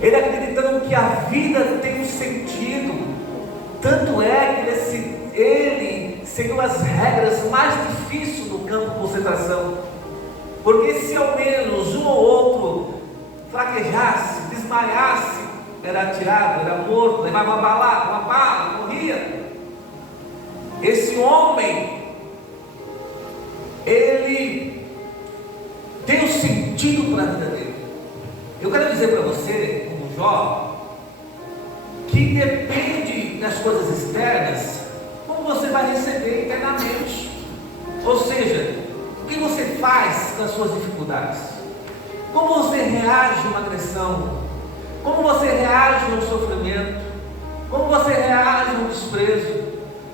ele acreditando que a vida tem um sentido. Tanto é que ele seguiu as regras mais difíceis do campo de concentração, porque se ao menos um ou outro fraquejasse, desmaiasse, era atirado, era morto, levava uma bala, morria. Esse homem, ele tem um sentido para a vida dele. Eu quero dizer para você, como Jó, que depende das coisas externas, como você vai receber internamente. Ou seja, o que você faz com as suas dificuldades? Como você reage a uma agressão? Como você reage ao sofrimento? Como você reage ao desprezo?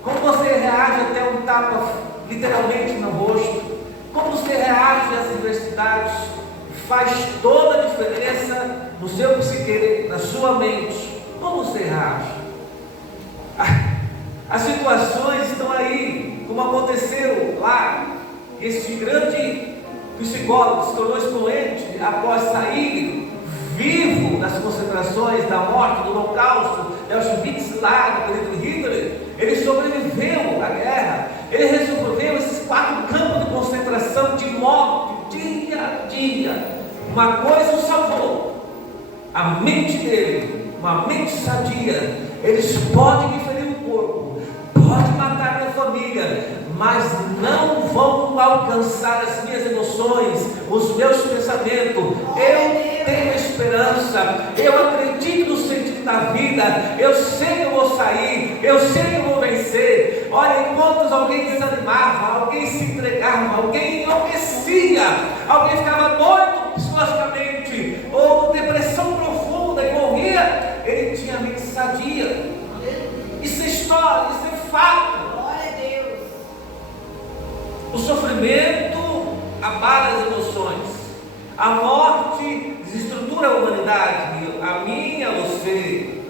Como você reage até um tapa literalmente no rosto? Como você reage às adversidades? Faz toda a diferença no seu psique, na sua mente. Como você reage? As situações estão aí, como aconteceu lá. Esse grande psicólogo se tornou expoente após sair vivo das concentrações, da morte, do holocausto, de Auschwitz lá no período de Hitler. Ele sobreviveu à guerra. Ele sobreviveu esses 4 campos de concentração de morte, dia a dia. Uma coisa o salvou: a mente dele, uma mente sadia. Eles podem me ferir o corpo, podem matar minha família, mas não vão alcançar as minhas emoções, os meus pensamentos. Eu tenho esperança, eu acredito no sentido da vida, eu sei que eu vou sair, eu sei que eu vou vencer. Olha, enquanto alguém desanimava, alguém se entregava, alguém enlouquecia, alguém ficava doido psicologicamente, ou com depressão profunda e morria, ele tinha mente sadia. Isso é história, isso é fato. O sofrimento abala as emoções. A morte desestrutura a humanidade. A minha, a você.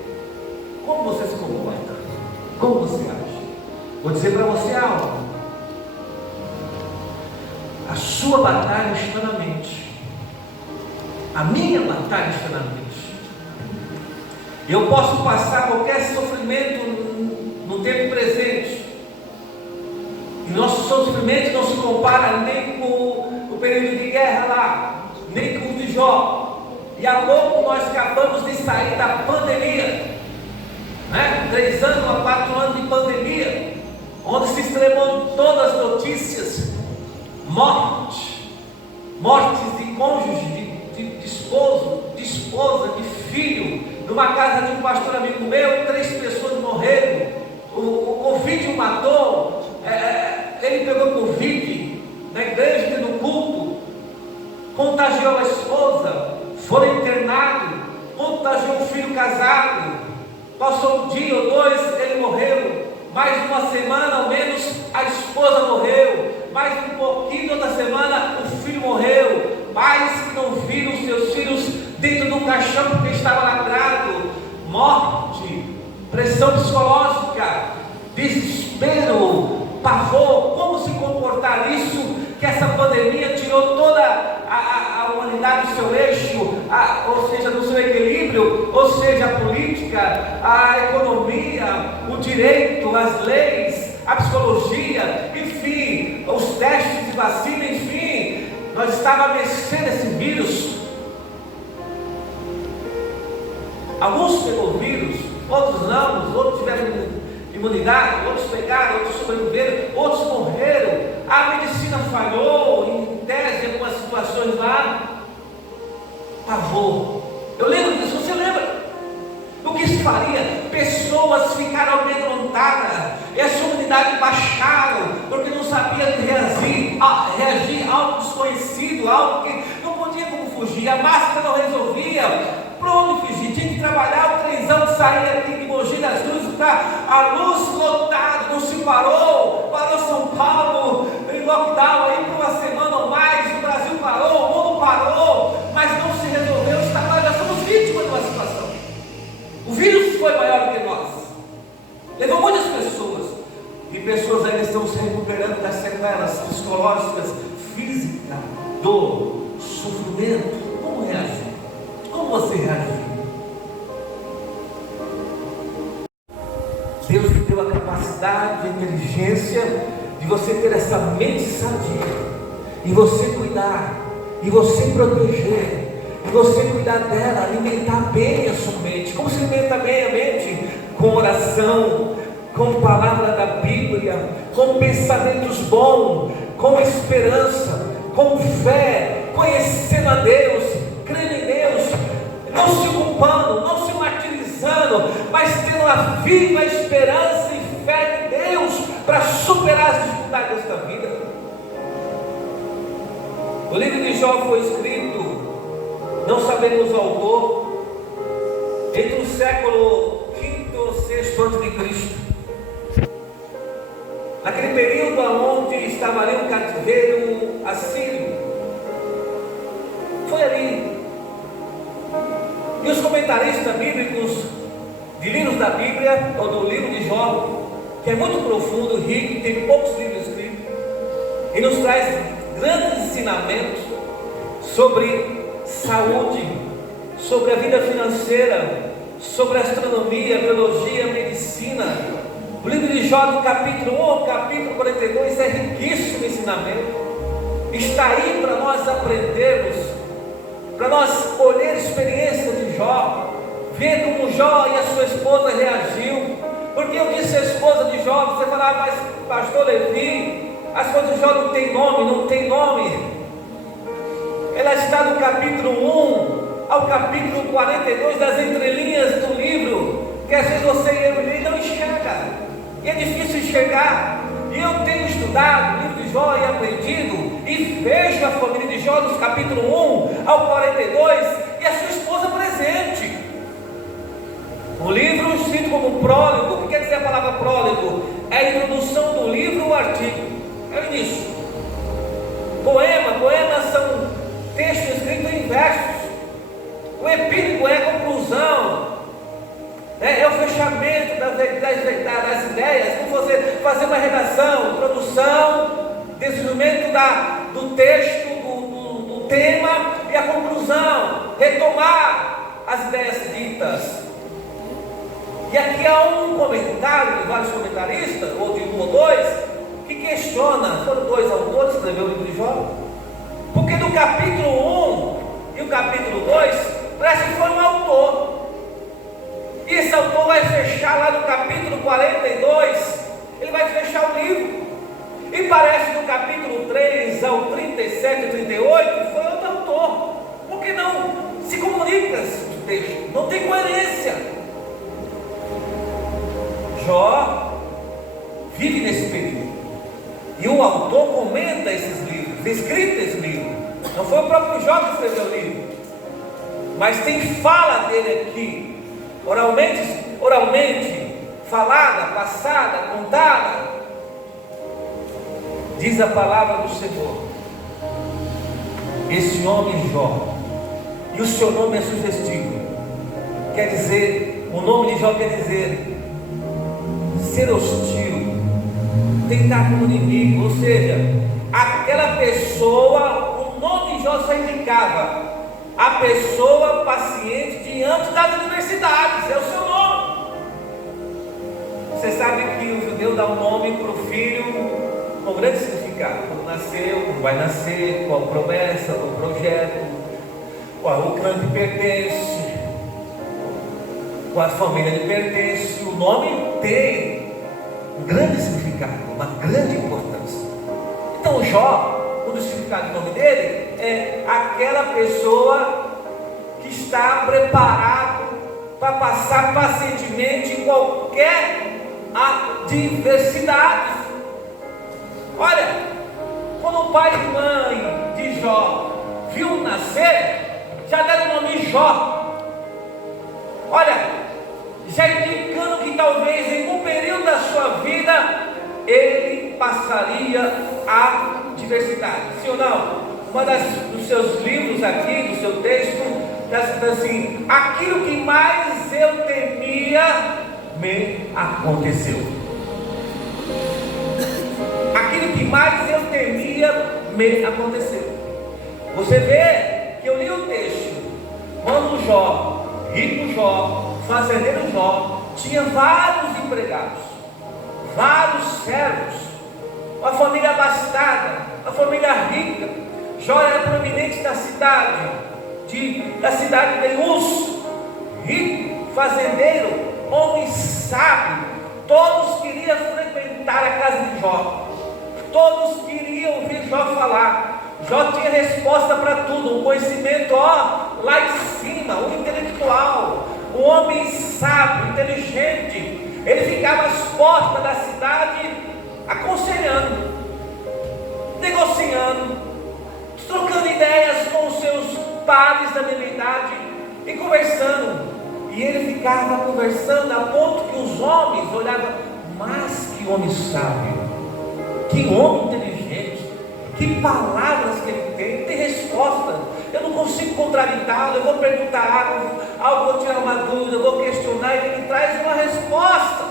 Como você se comporta? Como você age? Vou dizer para você algo. A sua batalha está na mente. A minha batalha está na mente. Eu posso passar qualquer sofrimento no tempo presente. E nosso sofrimento não se compara nem com o período de guerra lá, nem com o de Jó. E há pouco nós acabamos de sair da pandemia, né? 3 anos a 4 anos de pandemia, onde se extremou todas as notícias: mortes de cônjuge, de esposo, de esposa, de filho. Numa casa de um pastor amigo meu, 3 pessoas morreram. O Covid o matou. Ele pegou Covid na igreja, no culto, contagiou a esposa, foi internado, contagiou o filho casado. Passou 1 dia ou 2, ele morreu. Mais uma semana ao menos a esposa morreu. Mais um pouquinho, outra semana o filho morreu. Pais que não viram seus filhos dentro de um caixão porque estava ladrado. Morte, pressão psicológica, desespero, pavor. Como se comportar isso? Que essa pandemia tirou toda a humanidade do seu eixo, ou seja, do seu equilíbrio, ou seja, a política, a economia, o direito, as leis, a psicologia, enfim, os testes de vacina, enfim. Nós estávamos a mercê desse vírus. Alguns pegou o vírus, outros não, outros tiveram imunidade, outros pegaram, outros sobreviveram, outros morreram. A medicina falhou, em tese, em algumas situações lá. Pavor. Eu lembro disso, você lembra? O que se faria? Pessoas ficaram amedrontadas, e a sua imunidade baixaram, porque não sabia reagir a algo desconhecido, algo que não podia como fugir. A máscara não resolvia. Para onde fugir? Tinha que trabalhar o 3 anos, sair aqui de Mogi das Cruzes, a luz lotada, não se parou São Paulo em lockdown aí por 1 semana ou mais, o Brasil parou, o mundo parou, mas não se resolveu. Nós somos vítimas de uma situação. O vírus foi maior do que nós, levou muitas pessoas, e pessoas ainda estão se recuperando das sequelas psicológicas, físicas, dor, sofrimento. Como reagir? Como você reagiu? Deus te deu a capacidade, a inteligência de você ter essa mente sadia, e você cuidar, e você proteger, e você cuidar dela, alimentar bem a sua mente. Como se alimenta bem a mente? Com oração, com palavra da Bíblia, com pensamentos bons, com esperança, com fé, conhecendo a Deus, crendo em Deus, não se culpando, não se martirizando, mas tendo a viva esperança e fé em Deus para superar as dificuldades desta vida. O livro de Jó foi escrito, não sabemos o autor, entre o século V ou VI a.C. Naquele período onde estava ali o cativeiro assírio. Foi ali. E os comentaristas bíblicos de livros da Bíblia, ou do livro de Jó, que é muito profundo, rico, tem poucos livros escritos, e nos traz grandes ensinamentos sobre saúde, sobre a vida financeira, sobre astronomia, biologia, medicina. O livro de Jó, do capítulo 1 ao capítulo 42, é riquíssimo ensinamento. Está aí para nós aprendermos, para nós colher a experiência de Jó, ver como Jó e a sua esposa reagiu. Porque eu disse a esposa de Jó, você fala, mas pastor Levi, a esposa de Jó não tem nome, não tem nome. Ela está do capítulo 1 ao capítulo 42, das entrelinhas do livro, que às vezes você e eu não enxerga, e é difícil enxergar. E eu tenho estudado o livro de Jó e aprendido, e vejo a família de Jó dos capítulo 1 ao 42, e a sua esposa presente. O livro escrito como prólogo. O que quer dizer a palavra prólogo? É a introdução do livro ou artigo, é o início. Poemas são textos escritos em versos. O epílogo é a conclusão, é o fechamento das ideias. Como você fazer uma redação, introdução, desenvolvimento do texto, do tema, e a conclusão, retomar as ideias ditas. E aqui há um comentário de vários comentaristas, ou de um ou dois, que questiona, foram dois autores que escreveram o livro de Jó, porque no capítulo 1 e o capítulo 2, parece que foi um autor, e esse autor vai fechar lá no capítulo 42, ele vai fechar o livro, e parece que no capítulo 3 ao 37 e 38, foi outro autor, porque não se comunica o texto, não tem coerência. Jó vive nesse período, e o autor comenta esses livros, escrito esse livro. Não foi o próprio Jó que escreveu o livro, mas tem fala dele aqui, oralmente, falada, passada, contada. Diz a palavra do Senhor: esse homem Jó, e o seu nome é sugestivo, quer dizer, o nome de Jó quer dizer ser hostil, tentar como inimigo, ou seja, aquela pessoa, o nome de Jó só indicava a pessoa paciente diante das adversidades, é o seu nome. Você sabe que o judeu dá um nome para o filho com grande significado, quando nasceu, quando vai nascer, qual promessa, qual projeto, qual o clã que pertence, qual a família que pertence. O nome tem um grande significado, uma grande importância. Então Jó, o significado do nome dele é aquela pessoa que está preparado para passar pacientemente em qualquer adversidade. Olha, quando o pai e mãe de Jó viu nascer, já deram o nome Jó. Olha, já indicando que talvez em um período da sua vida ele passaria a adversidade. Sim ou não? Dos seus livros aqui, do seu texto, está assim: aquilo que mais eu temia me aconteceu. Aquilo que mais eu temia me aconteceu. Você vê que eu li o texto quando Jó, rico Jó, fazendeiro Jó, tinha vários empregados, vários servos, uma família abastada, uma família rica. Jó era prominente da cidade de Uz, rico, fazendeiro, homem sábio. Todos queriam frequentar a casa de Jó, todos queriam ouvir Jó falar. Jó tinha resposta para tudo, um conhecimento lá em cima, um intelectual, um homem sábio, inteligente. Ele ficava às portas da cidade aconselhando, negociando, trocando ideias com os seus pares da mesma idade e conversando. E ele ficava conversando a ponto que os homens olhavam: mas que homem sábio, que homem inteligente, que palavras que ele tem resposta. Eu não consigo contrariá-lo, eu vou perguntar algo, vou tirar uma dúvida, eu vou questionar, e ele traz uma resposta.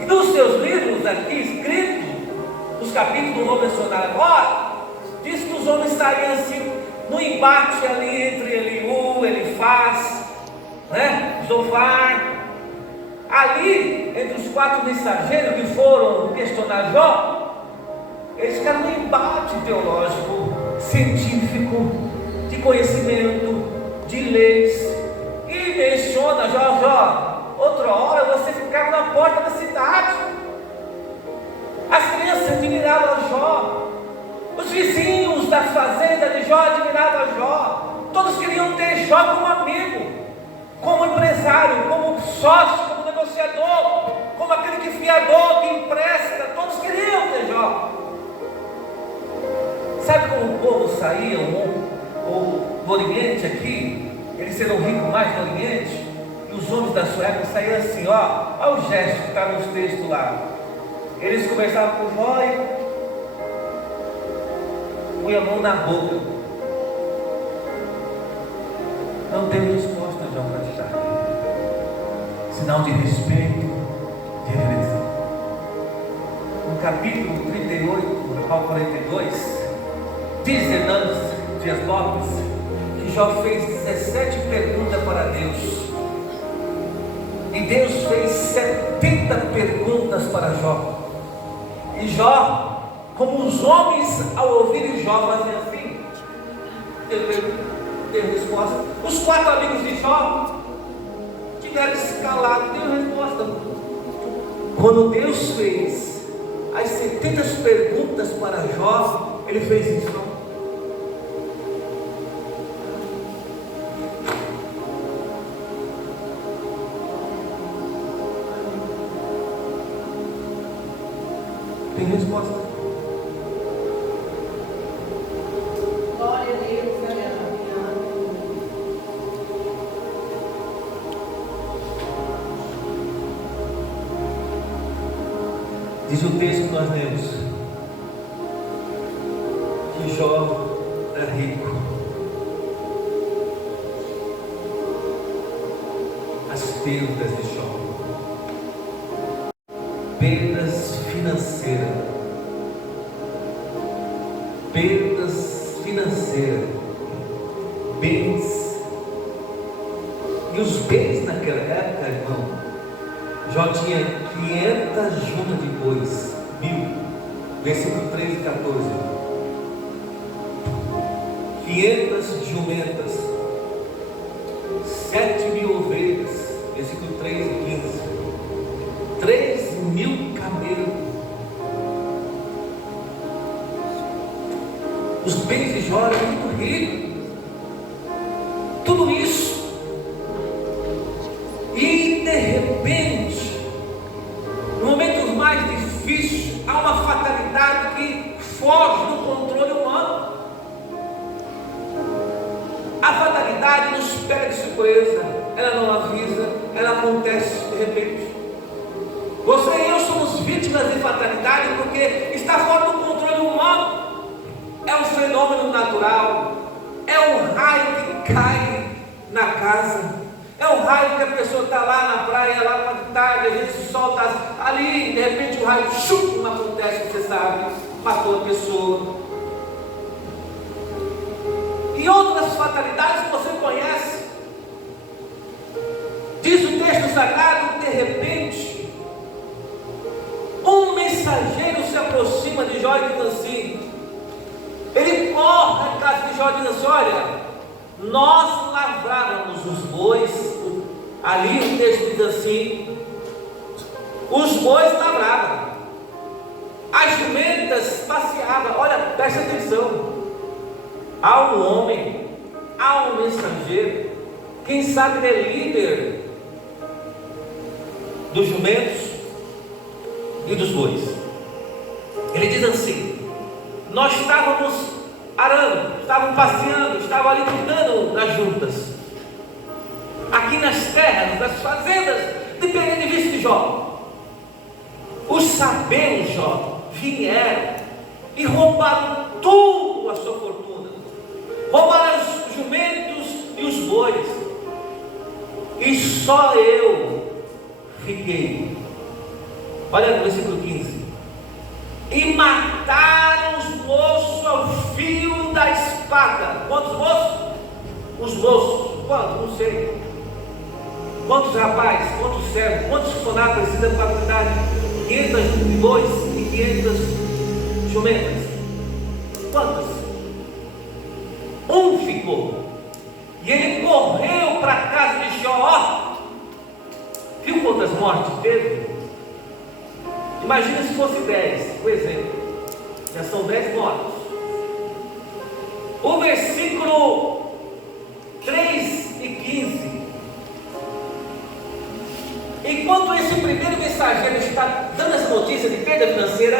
E nos seus livros aqui escritos, nos capítulos, não vou mencionar agora, diz que os homens saíam assim, no embate ali entre Eliú, Elifaz, Zofar. Ali, entre os 4 mensageiros que foram questionar Jó, eles ficaram num embate teológico, científico, de conhecimento, de leis. E menciona Jó, outra hora você ficava na porta da cidade. As crianças admiravam Jó, os vizinhos da fazenda de Jó admiravam Jó. Todos queriam ter Jó como amigo, como empresário, como sócio, como negociador, como aquele que fiador, que empresta. Todos queriam ter Jó. Sabe como o povo saía, do Oriente aqui, eles eram ricos mais do Oriente, e os homens da sua época saíam assim, olha o gesto que está nos textos lá. Eles conversavam com Jó e põe a mão na boca. Não tem resposta, Jó, para te dar. Sinal de respeito, de reverência. No capítulo 38 ao 42, diz Hernandes Dias Lopes que Jó fez 17 perguntas para Deus. E Deus fez 70 perguntas para Jó. E Jó, como os homens ao ouvirem Jó faziam assim, teve resposta. Os 4 amigos de Jó tiveram escalado, deu resposta. Quando Deus fez as 70 perguntas para Jó, ele fez isso. Tem resposta. Glória a Deus, aleluia. Diz o texto que nós lemos que Jó era rico. As perdas de Jó, perdas financeiras, bens. E os bens naquela época, irmão, Jó tinha 500 juntas de bois, 1000, versículo 13 e 14. 500 jumentas, 7.000 ovelhas, versículo 13 e 15. 3.000 camelos. Os bens de Jó eram muito ricos. Tudo isso. E de repente, no momento mais difícil, há uma fatalidade que foge do controle humano. A fatalidade nos pega de surpresa. Ela não avisa, ela acontece de repente. Você e eu somos vítimas de fatalidade porque está fora do controle humano. É um fenômeno natural. É um raio que cai na casa. É um raio que a pessoa está lá na praia, lá de tarde, a gente se solta ali, de repente o raio não acontece, você sabe, matou a pessoa. E outras fatalidades que você conhece. Diz o texto sagrado, de repente, um mensageiro se aproxima de Jó e diz assim, ele corre na casa de Jó e diz assim, olha, nós lavrávamos os bois, ali o texto diz assim, os bois lavravam, as jumentas passeavam. Olha, presta atenção, há um homem, há um mensageiro, quem sabe ele é líder dos jumentos e dos bois. Ele diz assim, nós estávamos arando, estávamos passeando, estávamos ali cuidando das juntas, aqui nas terras, nas fazendas, dependendo de vista de Jó. Os sabeus, Jó, vieram e roubaram tudo a sua fortuna, roubaram os jumentos e os bois, e só eu fiquei. Olha no versículo 15. E mataram os moços ao fio da espada. Quantos moços? Os moços. Quantos? Não sei. Quantos rapazes? Quantos servos? Quantos funcionários precisam para cuidar de 500 bois e 500 jumentas? Quantas? Um ficou. E ele correu para a casa de Jó. Viu quantas mortes teve? Imagina se fosse 10, por exemplo. Já são 10 mortos. O versículo 3 e 15. Enquanto esse primeiro mensageiro está dando essa notícia de perda financeira,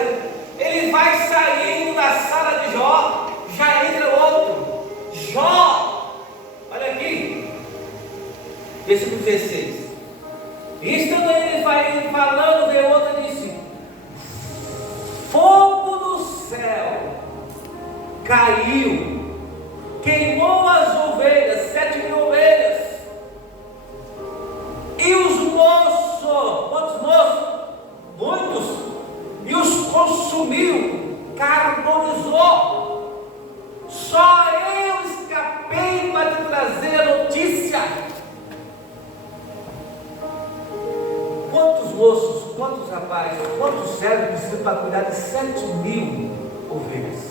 ele vai saindo da sala de Jó, já entra outro. Jó, olha aqui, versículo 16. Estando ele vai falando, veio outro e disse: fogo do céu caiu, queimou as ovelhas, 7.000 ovelhas, e os moços, quantos moços? Muitos, e os consumiu, carbonizou. Só eu escapei para te trazer a notícia. Quantos moços, quantos rapazes, quantos servos precisam para cuidar de 7.000 ovelhas?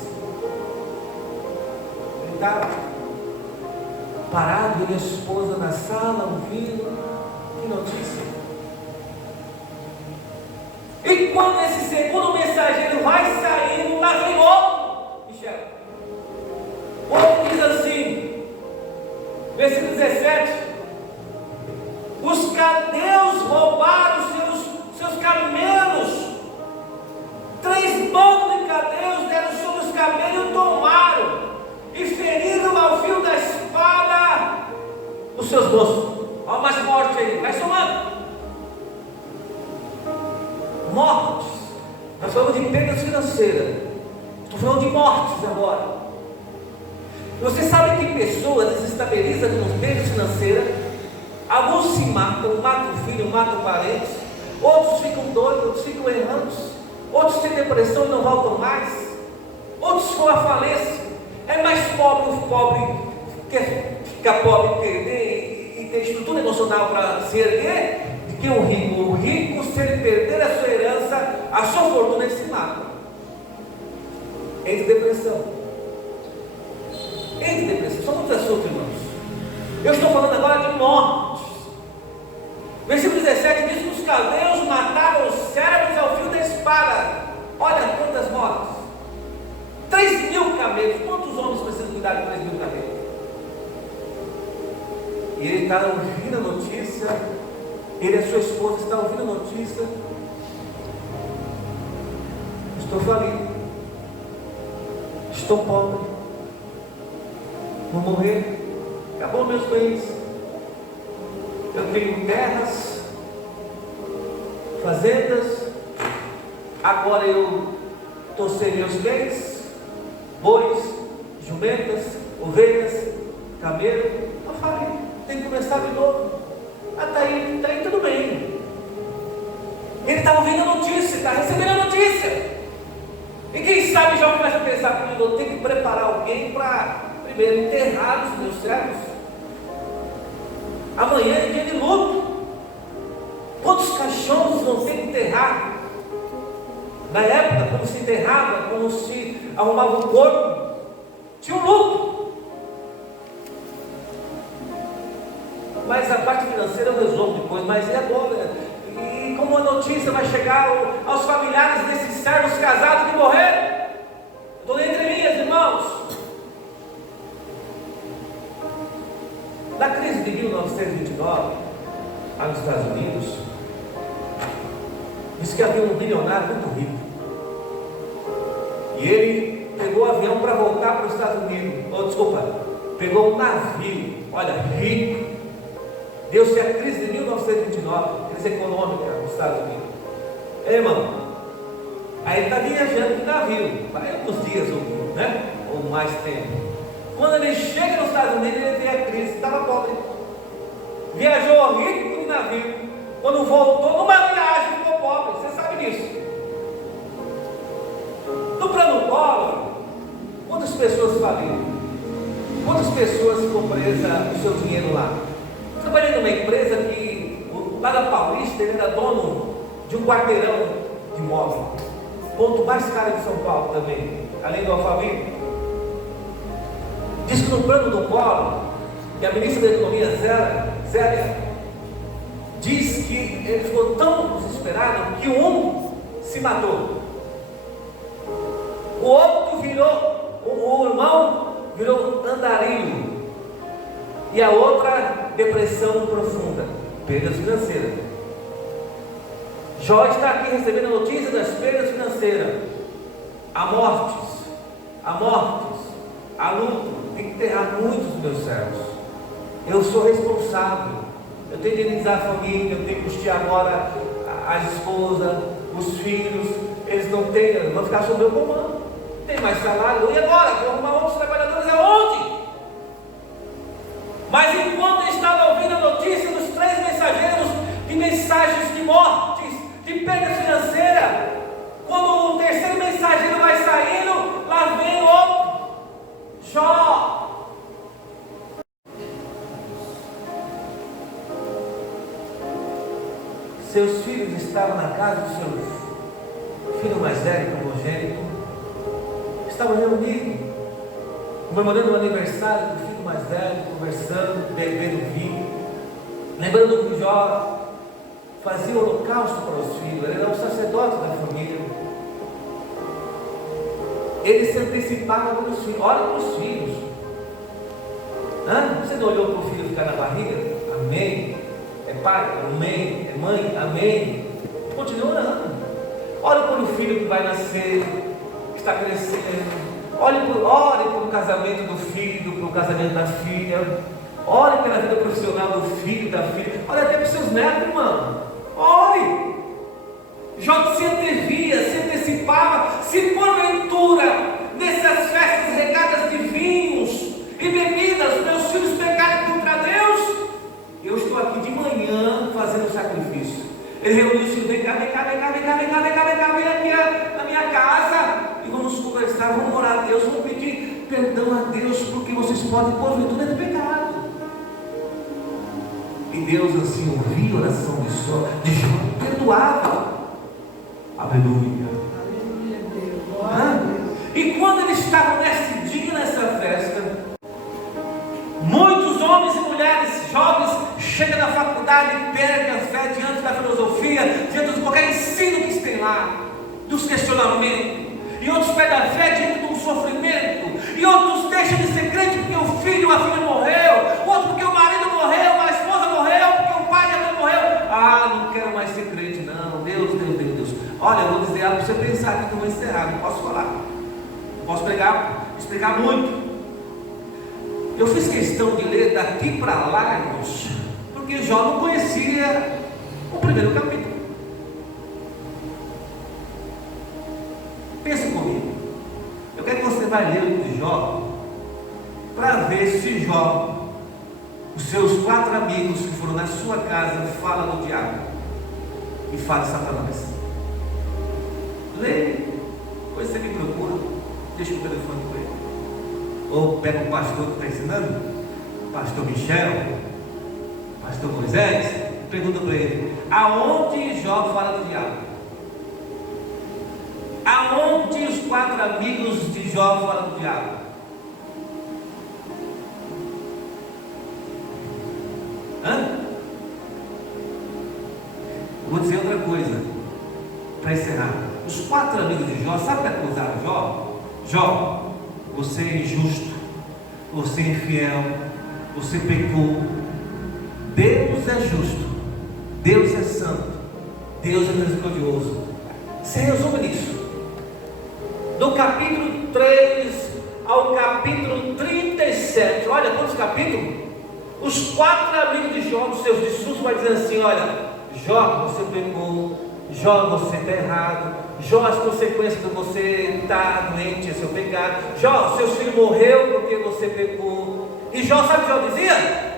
Ele estava parado, ele e a esposa na sala, ouvindo. Que notícia! E quando esse segundo mensageiro vai saindo, lá vem outro, Michel. Outro diz assim, versículo 17: os caldeus roubaram seus camelos, 3 bandos de caldeus deram sobre os camelos e tomaram, e feriram ao fio da espada os seus moços. Olha mais morte aí, vai somando. Mortes. Nós falamos de perdas financeiras, estou falando de mortes agora. Você sabe que pessoas desestabilizam com perdas financeiras. Alguns se matam, matam o filho, matam parentes, outros ficam doidos, outros ficam errantes, outros têm depressão e não voltam mais, outros foram à falência. É mais pobre o pobre quer ficar pobre, perder e ter estrutura emocional para se erguer, do que o rico. O rico, se ele perder a sua herança, a sua fortuna, ele se mata. Entre depressão. Entre depressão. São muitos assuntos, irmãos. Eu estou falando agora de mortes. Versículo 17 diz que os caldeus mataram os servos ao fio da espada. Olha quantas mortes. 3.000 camelos. Quantos homens precisam cuidar de 3.000 camelos? E ele está ouvindo a notícia. Ele e a sua esposa estão ouvindo a notícia. Estou falido. Estou pobre. Vou morrer. Acabou meus bens. Eu tenho terras, fazendas. Agora eu torcerei os bens, bois, jumentas, ovelhas, camelo. Eu falei, tem que começar de novo. Está aí tudo bem. Ele está ouvindo a notícia, está recebendo a notícia. E quem sabe já começa a pensar que eu tenho que preparar alguém para primeiro enterrar os meus servos. Amanhã é dia de luto. Quantos não tem que enterrar. Na época, quando se enterrava, quando se arrumava o corpo, tinha um luto. Mas a parte financeira eu resolvo depois. Mas e agora? E como a notícia vai chegar aos familiares desses servos casados que morreram? Estou entre linhas, irmãos. Na crise de 1929, lá nos Estados Unidos, diz que havia um bilionário muito rico. E ele pegou o avião para voltar para os Estados Unidos. Pegou um navio, olha, rico. Deu-se a crise de 1929, crise econômica nos Estados Unidos. Irmão, aí ele está viajando de navio, vai alguns dias ou mais tempo. Quando ele chega nos Estados Unidos, ele vê a crise, estava pobre. Viajou rico no navio. Quando voltou, numa viagem, ficou pobre. Você sabe disso. No plano Collor, quantas pessoas faliram? Quantas pessoas ficou presas com seu dinheiro lá? Trabalhei numa empresa que, lá da Paulista, ele era dono de um quarteirão de imóvel. Ponto mais caro de São Paulo também, além do Alphaville. Diz que no plano do Collor, que a ministra da Economia, Zélia, diz que ele ficou tão desesperado que um se matou. O outro virou, o irmão virou andarilho. E a outra, depressão profunda, perdas financeiras. Jó está aqui recebendo a notícia das perdas financeiras. Há mortes, há luto. Tem que enterrar muitos dos meus servos. Eu sou responsável. Eu tenho que indenizar a família, eu tenho que custear agora a esposa, os filhos. Eles não têm, vão ficar sob meu comando. Tem mais salário. E agora? Vou arrumar outros trabalhadores aonde? Mas enquanto eu estava ouvindo a notícia dos 3 mensageiros de mensagens de mortes, de perda financeira, quando o terceiro mensageiro vai saindo, lá vem outro. Jó. Seus filhos estavam na casa do seu filho mais velho, primogênito, estavam reunidos, comemorando o aniversário do filho mais velho, conversando, bebendo vinho, lembrando que Jó fazia holocausto para os filhos, ele era um sacerdote da família. Ele se antecipava para os filhos. Olha para os filhos. Você não olhou para o filho ficar na barriga? Amém. É pai? Amém. É mãe? Amém. Continua orando. Olha para o filho que vai nascer, que está crescendo. Ore pelo casamento do filho, pelo casamento da filha. Ore pela vida profissional do filho, da filha. Ore até para os seus netos, irmão. Ore. Jó se antevia, se antecipava. Se porventura nessas festas regadas de vinhos e bebidas meus filhos pecarem contra Deus, eu estou aqui de manhã fazendo sacrifício. Ele reuniu os filhos: vem cá, vem aqui na minha casa e vamos conversar, vamos orar a Deus, vamos pedir perdão a Deus, porque vocês podem porventura ter pecado. E Deus assim ouviu a oração de Jó, perdoava. Aleluia. E quando eles estavam nesse dia, nessa festa, muitos homens e mulheres jovens chegam na faculdade e perdem a fé diante da filosofia, diante de qualquer ensino que tem lá, dos questionamentos. E outros perdem a fé diante de um sofrimento. E outros deixam de ser crente porque o filho ou a filha morreu, outro porque o marido morreu, a esposa morreu, porque o pai e a mãe morreu. Não quero mais ser crente, não. Deus. Olha, eu vou dizer algo para você pensar aqui que eu vou encerrar, não posso falar. Não posso explicar muito. Eu fiz questão de ler daqui para lá, irmãos, porque Jó não conhecia o primeiro capítulo. Pensa comigo. Eu quero que você vai ler o livro de Jó para ver se Jó, os seus 4 amigos que foram na sua casa, falam do diabo e falam de Satanás. Lê, depois você me procura, deixa o telefone com ele. Ou pega o pastor que está ensinando, pastor Michel, pastor Moisés, pergunta para ele: aonde Jó fala do diabo? Aonde os 4 amigos de Jó falam do diabo? Vou dizer outra coisa para encerrar. Os 4 amigos de Jó, sabe o que acusaram Jó? Jó, você é injusto, você é infiel, você pecou. Deus é justo, Deus é santo, Deus é misericordioso. Se resume nisso. Do capítulo 3 ao capítulo 37, olha quantos capítulos. Os 4 amigos de Jó, dos seus discursos, vai dizer assim: olha, Jó, você pecou, Jó, você está errado, Jó, as consequências de você estar doente é seu pecado, Jó, seu filho morreu porque você pecou. E Jó, sabe o que Jó dizia?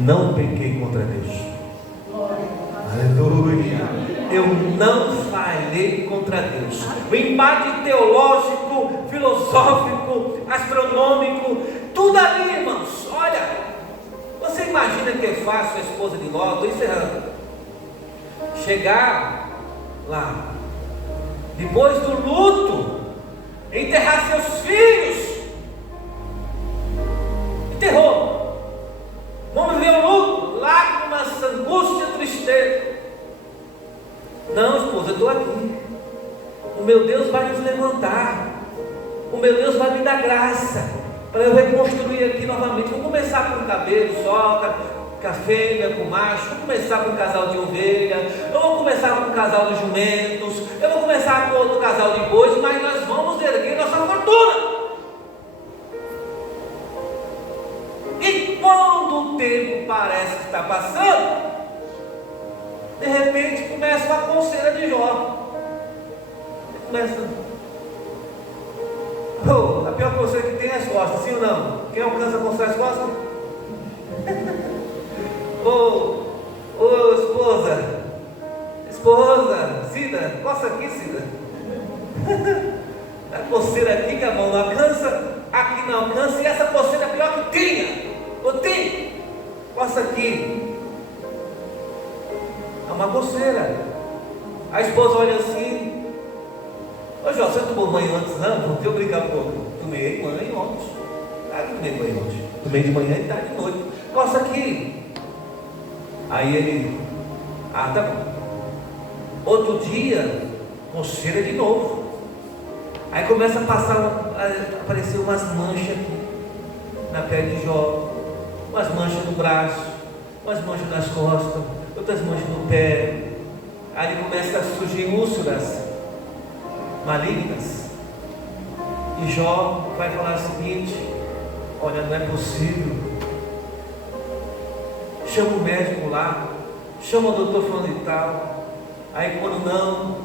Não pequei contra Deus. Aleluia. Eu não falhei contra Deus. O embate teológico, filosófico, astronômico, tudo ali, irmãos. Olha, você imagina que é fácil a esposa de Ló, estou encerrando, chegar lá, depois do luto, enterrar seus filhos? Enterrou. Vamos ver o luto, lágrimas, angústia, tristeza. Não, esposa, eu estou aqui. O meu Deus vai nos levantar. O meu Deus vai me dar graça para eu reconstruir aqui novamente. Vou começar com o cabelo, soca, com a fêmea, com o macho. Vou começar com um casal de ovelha. Eu vou começar com um casal de jumentos. Eu vou começar com outro casal de bois. Mas nós vamos erguer nossa fortuna. E quando o tempo parece que está passando, de repente começa uma coceira de Jó. Começa. A pior coceira que tem é as costas, sim ou não? Quem alcança a coçar as costas? Esposa, Cida, coça aqui, Cida. A coceira aqui que a mão não alcança, aqui não alcança, e essa coceira é pior que tinha. Ou tem? Coça aqui. É uma coceira. A esposa olha assim: ô Jó, você não tomou banho antes? Não, deixa eu brincar um pouco. Tomei banho ontem. Tomei banho ontem. Tomei de manhã e tarde de noite. Coça aqui. Aí ele: tá bom. Outro dia, coceira de novo. Aí começa a aparecer umas manchas aqui na pele de Jó, umas manchas no braço, umas manchas nas costas, outras manchas no pé. Aí começa a surgir úlceras malignas. E Jó vai falar o seguinte: olha, não é possível. Chama o médico lá, chama o doutor fulano e tal. Aí quando não,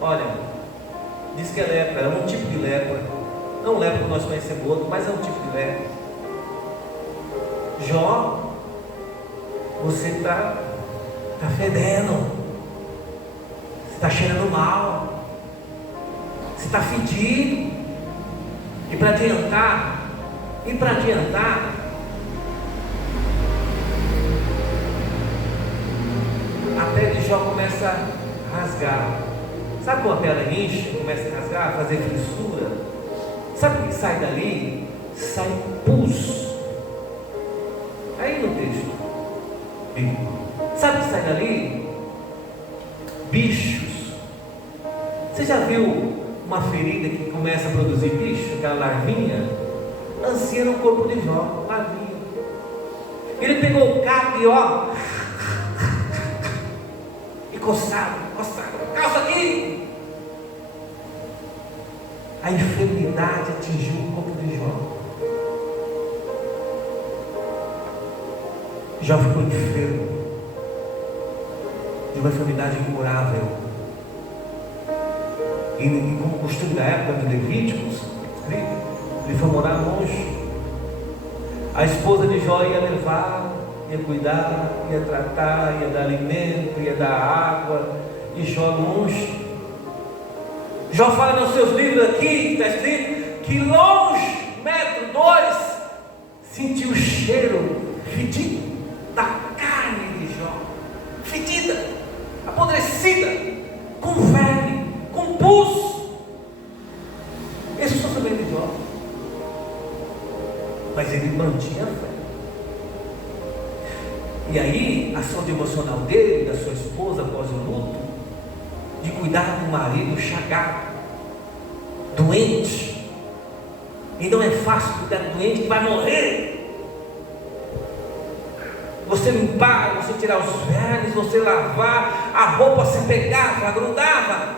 olha, diz que é lepra, é um tipo de lepra. Não lepra que nós conhecemos outro, mas é um tipo de lepra. Jó, você está fedendo, você está cheirando mal, você está fedido. E para adiantar, a pele de Jó começa a rasgar. Sabe quando a pele incha, começa a rasgar, a fazer fissura? Sabe o que sai dali? Sai pus. Aí no texto, sabe o que sai dali? Bichos. Você já viu uma ferida que começa a produzir bicho, aquela larvinha? Lancia no corpo de Jó, larvinha. Ele pegou o cabo e ó, e coçava, calça aqui. A enfermidade atingiu o corpo de Jó. Jó ficou enfermo de uma enfermidade incurável. E como costume da época de Levíticos, ele foi morar longe. A esposa de Jó ia levar, ia cuidar, ia tratar, ia dar alimento, ia dar água. E Jó longe. Jó fala nos seus livros aqui, está escrito que longe, 1,2 m, sentiu o cheiro fedido da carne E aí, a saúde emocional dele e da sua esposa após o luto, de cuidar do marido chagado, doente. E não é fácil cuidar do doente que vai morrer. Você limpar, você tirar os vermes, você lavar, a roupa se pegava, grudava,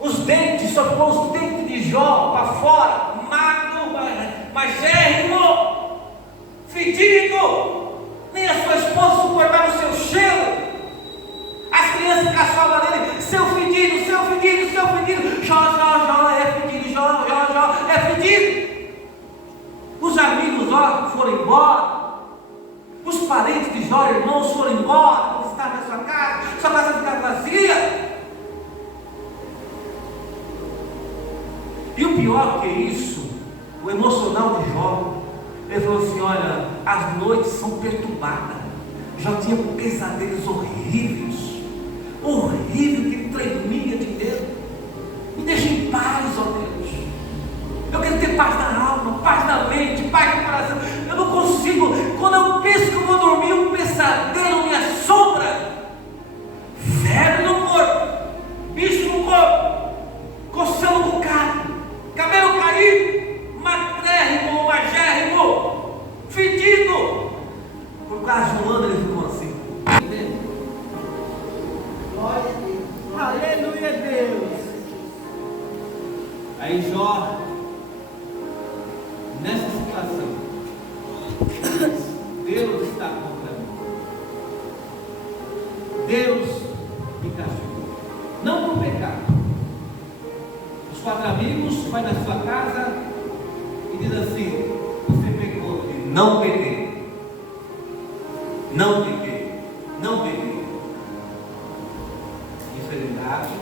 os dentes, só ficou os dentes de Jó para fora, magro, magérrimo, fedido. Nem a sua esposa suportava o seu cheiro. As crianças caçavam dele, seu fedido, seu fedido, seu fedido. Jó é fedido, Jó é fedido. Os amigos foram embora. Os parentes de Jó, irmãos, foram embora. Não estavam na sua casa ficava vazia. E o pior que isso, o emocional de Jó, ele falou assim: olha, as noites são perturbadas. Jó tinha pesadelos horríveis, que ele tremia de medo. Me deixa em paz, ó Deus. Eu quero ter paz na alma, paz na mente, paz no coração. Eu não consigo, quando eu penso que eu vou dormir, um pesadelo me assombra. Febre no corpo, bicho no corpo, coçando o bocado, cabelo caído, magérrimo, fedido. Por quase um ano ele ficou assim. Glória a Deus. Aleluia, Deus. Aí Jó, nessa situação, Deus está contra mim. Deus me castigou. Não por pecado. Os 4 amigos vai na sua casa e diz assim: você pecou. E não pequei. Não pequei. Não pequei. Infidelidade,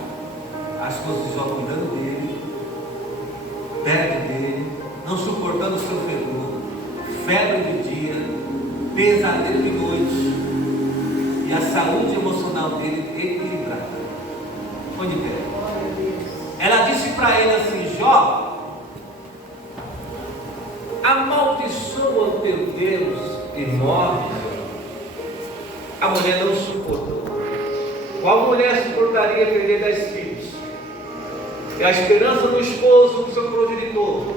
as coisas de Jó cuidando dele, perto dele, não suportando o seu fedor, febre de dia, pesadelo de noite, e a saúde emocional dele equilibrada. Põe de pé. Ela disse para ele assim: Jó, amaldiçoa o teu Deus e morre. A mulher não suportou. Qual mulher suportaria perder 10 filhos? E a esperança do esposo, do seu progenitor,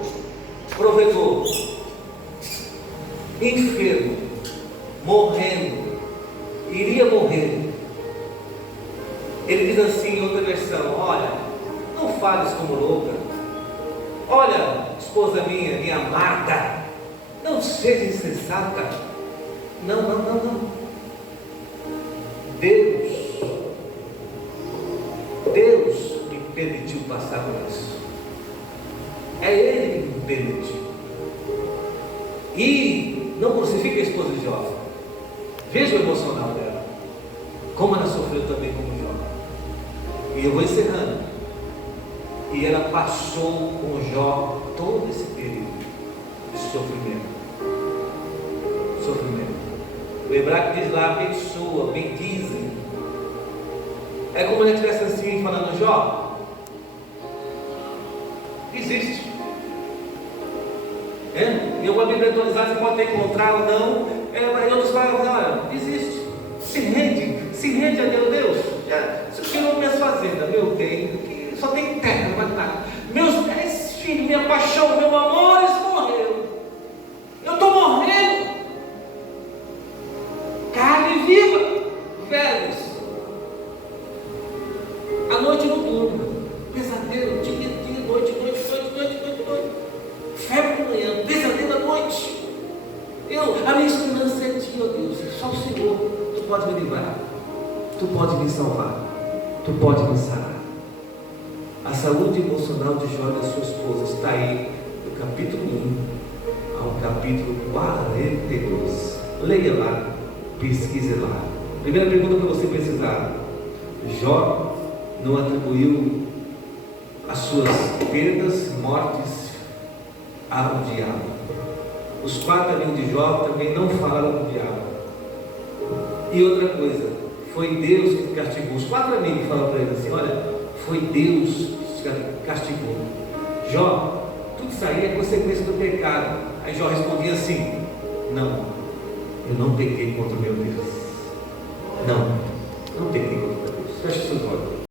provedor, enfermo, morrendo, iria morrer. Ele diz assim em outra versão: olha, não fales como louca. Olha, esposa minha amada, não seja insensata. Não. Deus me permitiu passar por isso. É Ele que me permitiu. E não crucifique a esposa de Jó. Veja o emocional dela, como ela sofreu também como Jó. E eu vou encerrando. E ela passou com Jó todo esse período de sofrimento. O hebraico diz lá: abençoa, bendize. É como ele estivesse assim falando: Jó, existe. Em alguma Bíblia atualizada você pode ter encontrado, não. Em outras palavras, olha, existe. Se rende a Deus. Se o Senhor minhas fazendas, meu bem, só tem terra, não vai nada. Meus 10 filhos, minha paixão, meu amor, eles morreram. Eu estou morrendo. Carne viva, velhos. A noite não durmo. Pesadelo, dia, noite. Febre de manhã, pesadelo à noite. A minha esperança é em Ti, ó Deus. Só o Senhor. Tu pode me livrar. Tu pode me salvar. Tu pode me sarar. A saúde emocional de Jó e da sua esposa está aí do capítulo 1 ao capítulo 42. Leia lá, pesquise lá. Primeira pergunta para você pesquisar: Jó não atribuiu as suas perdas, mortes ao diabo. Os 4 amigos de Jó também não falaram com o diabo. E outra coisa, foi Deus que castigou. Os 4 amigos falaram para ele assim: olha, foi Deus que castigou. Jó, tudo isso aí é consequência do pecado. Aí Jó respondia assim: não, eu não pequei contra o meu Deus. Não pequei contra o meu Deus. Feche seus olhos.